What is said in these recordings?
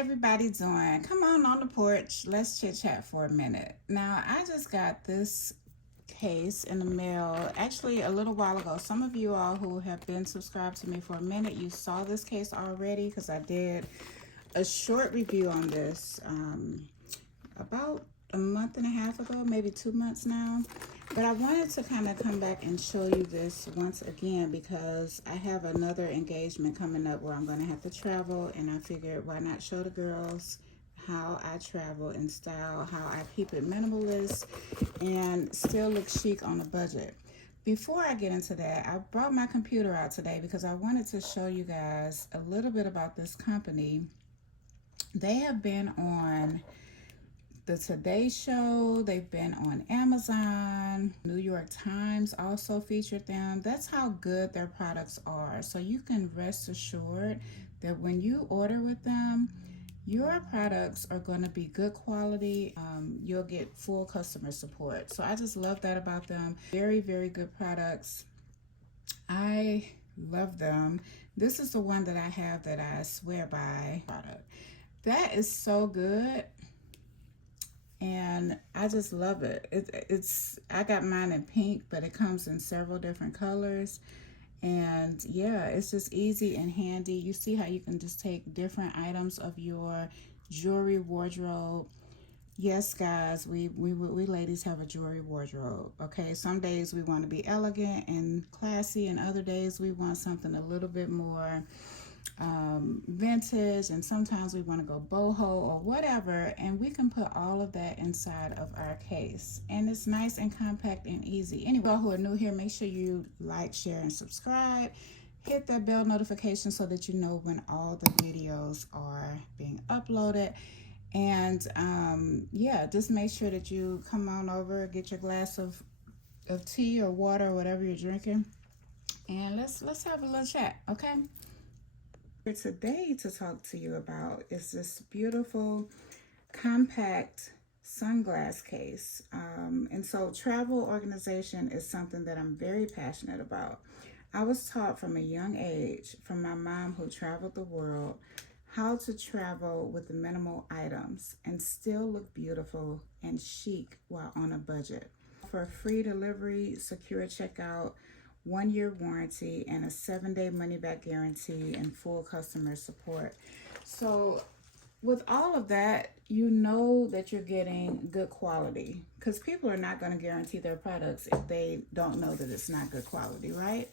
everybody doing? Come on the porch. Let's chit chat for a minute. Now, I just got this case in the mail actually a little while ago. Some of you all who have been subscribed to me for a minute, you saw this case already because I did a short review on this about a month and a half ago, maybe 2 months now. But I wanted to kind of come back and show you this once again because I have another engagement coming up where I'm going to have to travel, and I figured why not show the girls how I travel in style, how I keep it minimalist and still look chic on a budget. Before I get into that, I brought my computer out today because I wanted to show you guys a little bit about this company. They have been on the Today Show, they've been on Amazon, New York Times also featured them. That's how good their products are. So you can rest assured that when you order with them, your products are going to be good quality. You'll get full customer support. So I just love that about them. Very, very good products. I love them. This is the one that I have that I swear by product. That is so good. And I just love it. I got mine in pink, but it comes in several different colors. And yeah, it's just easy and handy. You see how you can just take different items of your jewelry wardrobe. Yes, guys, we ladies have a jewelry wardrobe. Okay, some days we want to be elegant and classy, and other days we want something a little bit more vintage, and sometimes we want to go boho or whatever, and we can put all of that inside of our case, and it's nice and compact and easy. Anyway, who are new here, make sure you like, share, and subscribe. Hit that bell notification so that you know when all the videos are being uploaded. And yeah, just make sure that you come on over, get your glass of tea or water or whatever you're drinking, and let's have a little chat, okay? For today to talk to you about is this beautiful compact sunglass case. And so travel organization is something that I'm very passionate about. I was taught from a young age from my mom, who traveled the world, how to travel with minimal items and still look beautiful and chic while on a budget. For free delivery, secure checkout, 1-year warranty, and a 7-day money-back guarantee, and full customer support. So with all of that, you know that you're getting good quality, because people are not going to guarantee their products if they don't know that it's not good quality, right?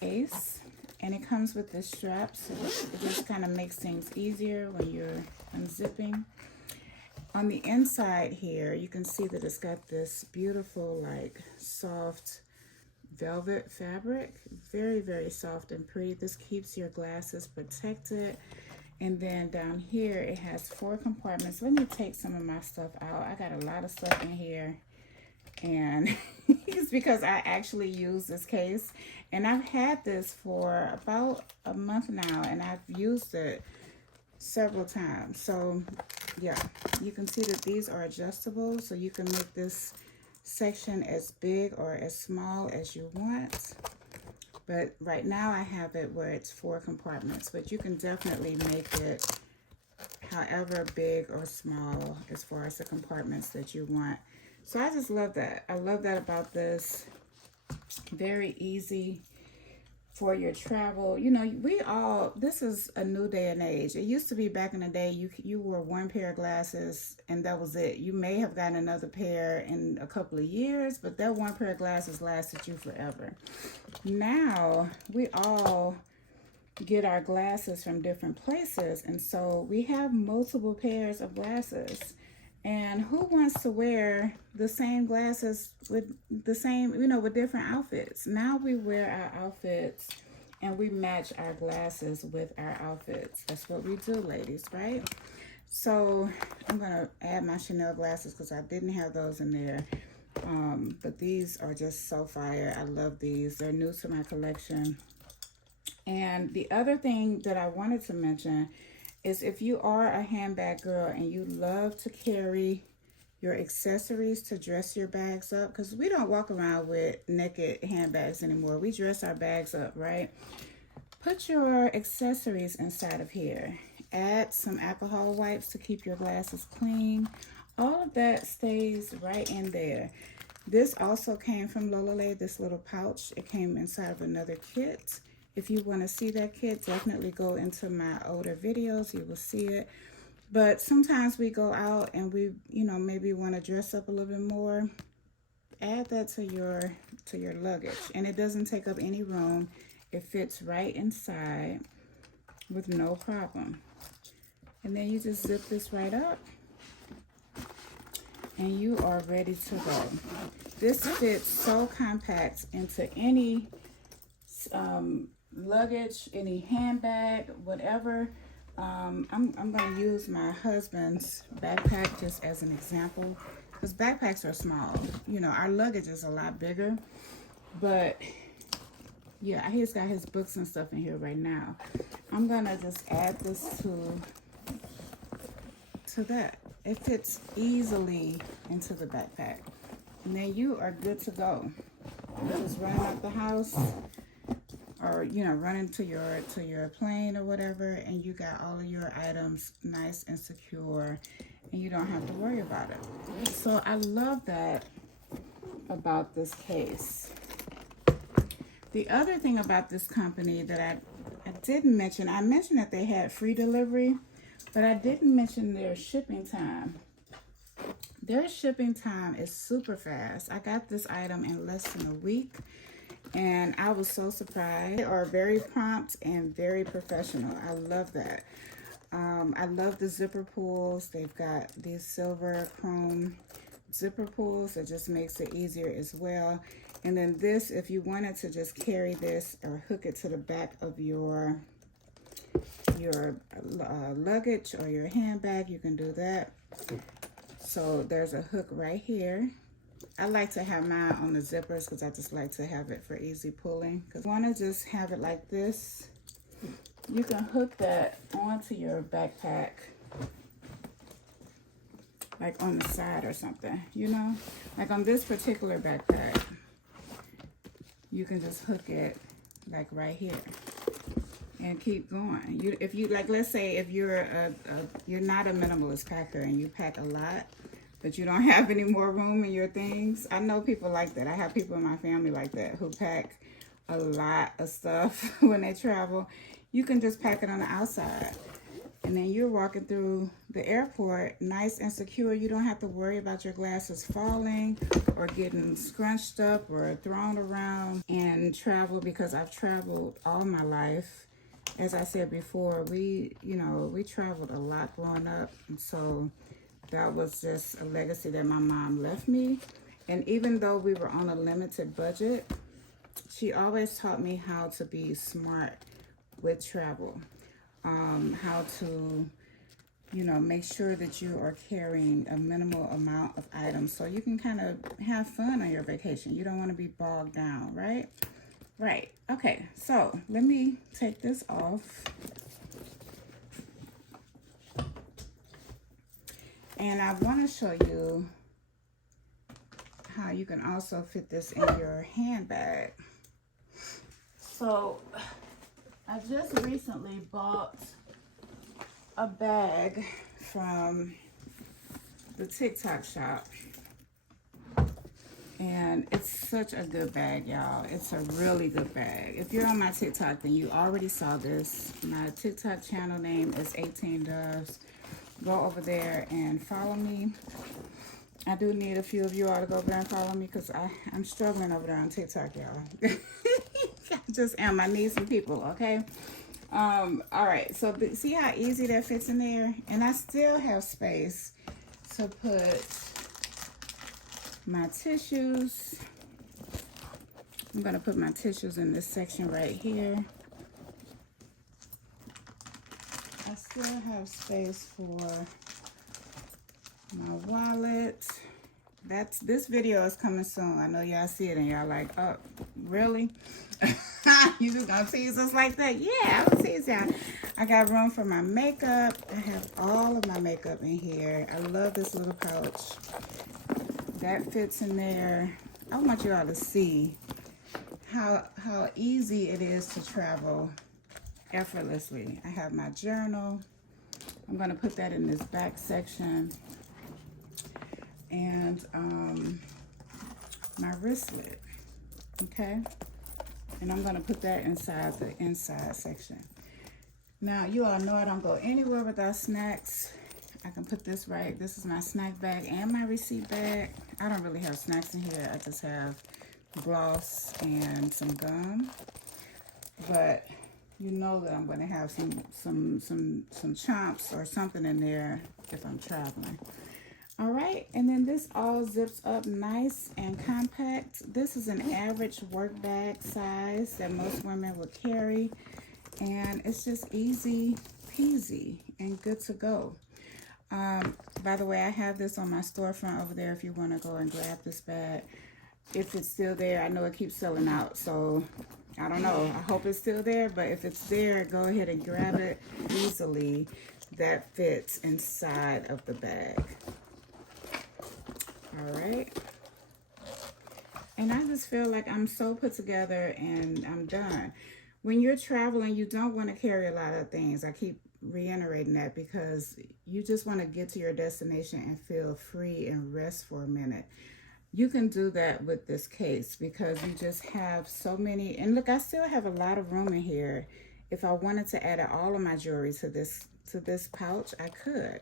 And it comes with this strap, so it just kind of makes things easier when you're unzipping. On the inside here, you can see that it's got this beautiful, like, soft velvet fabric. Very, very soft and pretty. This keeps your glasses protected. And then down here, it has 4 compartments. Let me take some of my stuff out. I got a lot of stuff in here, and it's because I actually use this case, and I've had this for about a month now, and I've used it several times. So yeah, you can see that these are adjustable, so you can make this section as big or as small as you want. But right now I have it where it's 4 compartments, but you can definitely make it however big or small as far as the compartments that you want. So I just love that. I love that about this. Very easy for your travel. You know, this is a new day and age. It used to be back in the day, you wore 1 pair of glasses and that was it. You may have gotten another pair in a couple of years, but that 1 pair of glasses lasted you forever. Now, we all get our glasses from different places, and so we have multiple pairs of glasses. And who wants to wear the same glasses with the same, with different outfits? Now we wear our outfits and we match our glasses with our outfits. That's what we do, ladies, right? So I'm going to add my Chanel glasses because I didn't have those in there. But these are just so fire. I love these. They're new to my collection. And the other thing that I wanted to mention is if you are a handbag girl and you love to carry your accessories to dress your bags up, because we don't walk around with naked handbags anymore. We dress our bags up, right? Put your accessories inside of here. add some alcohol wipes to keep your glasses clean. All of that stays right in there. This also came from Lolalet, this little pouch. It came inside of another kit. If you want to see that kit, definitely go into my older videos. You will see it. But sometimes we go out and we, you know, maybe want to dress up a little bit more. Add that to your luggage, and it doesn't take up any room. It fits right inside with no problem. And then you just zip this right up, and you are ready to go. This fits so compact into any luggage, any handbag, whatever. I'm going to use my husband's backpack just as an example, because backpacks are small. You know, our luggage is a lot bigger, but yeah, he's got his books and stuff in here right now. I'm going to just add this to that. It fits easily into the backpack, and then you are good to go. Just running out the house, or you know, running to your plane or whatever, and you got all of your items nice and secure, and you don't have to worry about it. So I love that about this case. The other thing about this company that I didn't mention, I mentioned that they had free delivery, but I didn't mention their shipping time. Their shipping time is super fast. I got this item in less than a week, and I was so surprised. They are very prompt and very professional. I love that. I love the zipper pulls. They've got these silver chrome zipper pulls that just makes it easier as well. And then this, if you wanted to just carry this or hook it to the back of your luggage or your handbag, you can do that. So there's a hook right here. I like to have mine on the zippers because I just like to have it for easy pulling. Because you want to just have it like this, you can hook that onto your backpack, like on the side or something, you know? Like on this particular backpack, you can just hook it like right here and keep going. If you like, let's say if you're you're not a minimalist packer and you pack a lot, but you don't have any more room in your things. I know people like that. I have people in my family like that who pack a lot of stuff when they travel. You can just pack it on the outside, and then you're walking through the airport nice and secure. You don't have to worry about your glasses falling or getting scrunched up or thrown around in travel, because I've traveled all my life. As I said before, we traveled a lot growing up, and so that was just a legacy that my mom left me. And even though we were on a limited budget, she always taught me how to be smart with travel. How to, you know, make sure that you are carrying a minimal amount of items so you can kind of have fun on your vacation. You don't want to be bogged down, right? Right. Okay, so let me take this off. And I want to show you how you can also fit this in your handbag. So I just recently bought a bag from the TikTok shop. And it's such a good bag, y'all. It's a really good bag. If you're on my TikTok, then you already saw this. My TikTok channel name is 18 Doves. Go over there and follow me. I do need a few of you all to go over there and follow me, because I'm struggling over there on TikTok, y'all. I just am. I need some people, okay? All right. So see how easy that fits in there? And I still have space to put my tissues. I'm going to put my tissues in this section right here. I still have space for my wallet. This video is coming soon. I know y'all see it and y'all like, oh, really? You just gonna tease us like that? Yeah, I'll tease y'all. I got room for my makeup. I have all of my makeup in here. I love this little pouch. That fits in there. I want you all to see how easy it is to travel effortlessly. I have my journal. I'm going to put that in this back section. And my wristlet, okay? And I'm going to put that inside the inside section. Now, you all know I don't go anywhere without snacks. I can put this right. This is my snack bag and my receipt bag. I don't really have snacks in here. I just have gloss and some gum. But you know that I'm going to have some chomps or something in there if I'm traveling. All right, and then this all zips up nice and compact. This is an average work bag size that most women would carry. And it's just easy peasy and good to go. By the way, I have this on my storefront over there if you want to go and grab this bag. If it's still there, I know it keeps selling out, so I don't know. I hope it's still there, but if it's there, go ahead and grab it easily. That fits inside of the bag. All right. And I just feel like I'm so put together and I'm done. When you're traveling, you don't want to carry a lot of things. I keep reiterating that because you just want to get to your destination and feel free and rest for a minute. You can do that with this case because you just have so many. And look, I still have a lot of room in here. If I wanted to add all of my jewelry to this pouch, I could.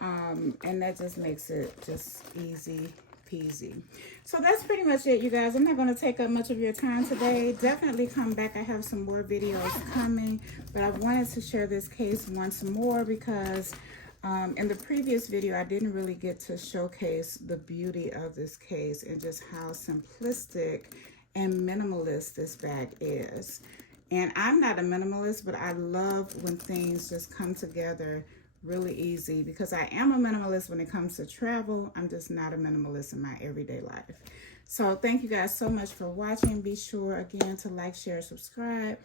And that just makes it just easy peasy. So that's pretty much it, you guys. I'm not going to take up much of your time today. Definitely come back. I have some more videos coming, but I wanted to share this case once more because in the previous video I didn't really get to showcase the beauty of this case and just how simplistic and minimalist this bag is. And I'm not a minimalist, but I love when things just come together really easy because I am a minimalist when it comes to travel. I'm just not a minimalist in my everyday life. So thank you guys so much for watching. Be sure again to like, share, subscribe,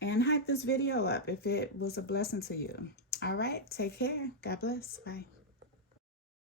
and hype this video up if it was a blessing to you. All right, take care. God bless. Bye.